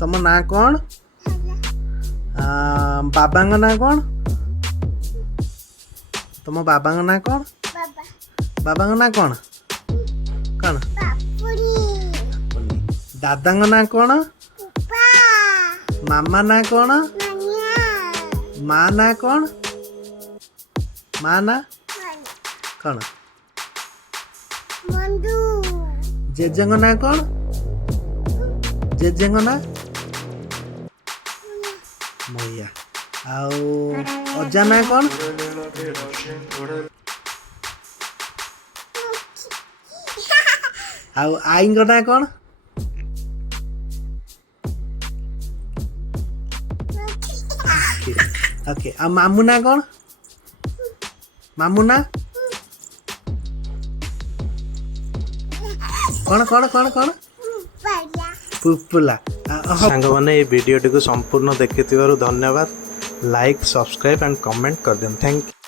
तुम ना कौन बाबा ना कौन तुम बाबा ना कौन बाबा ना कौन कौन दादा ना कौन मामा ना कौन माँ ना कौन माँ ना कौन जेजेंग ना कौन जेजेंग ना मैया आउ अजा ना कौन आउ आईंग ना कौन ओके आ मामू ना कौन मामू ना कौन कौन कौन कौन पुपुला सांग मैंने ये वीडियो टी को संपूर्ण देखि धन्यवाद लाइक सब्सक्राइब एंड कमेंट कर दें थैंक यू।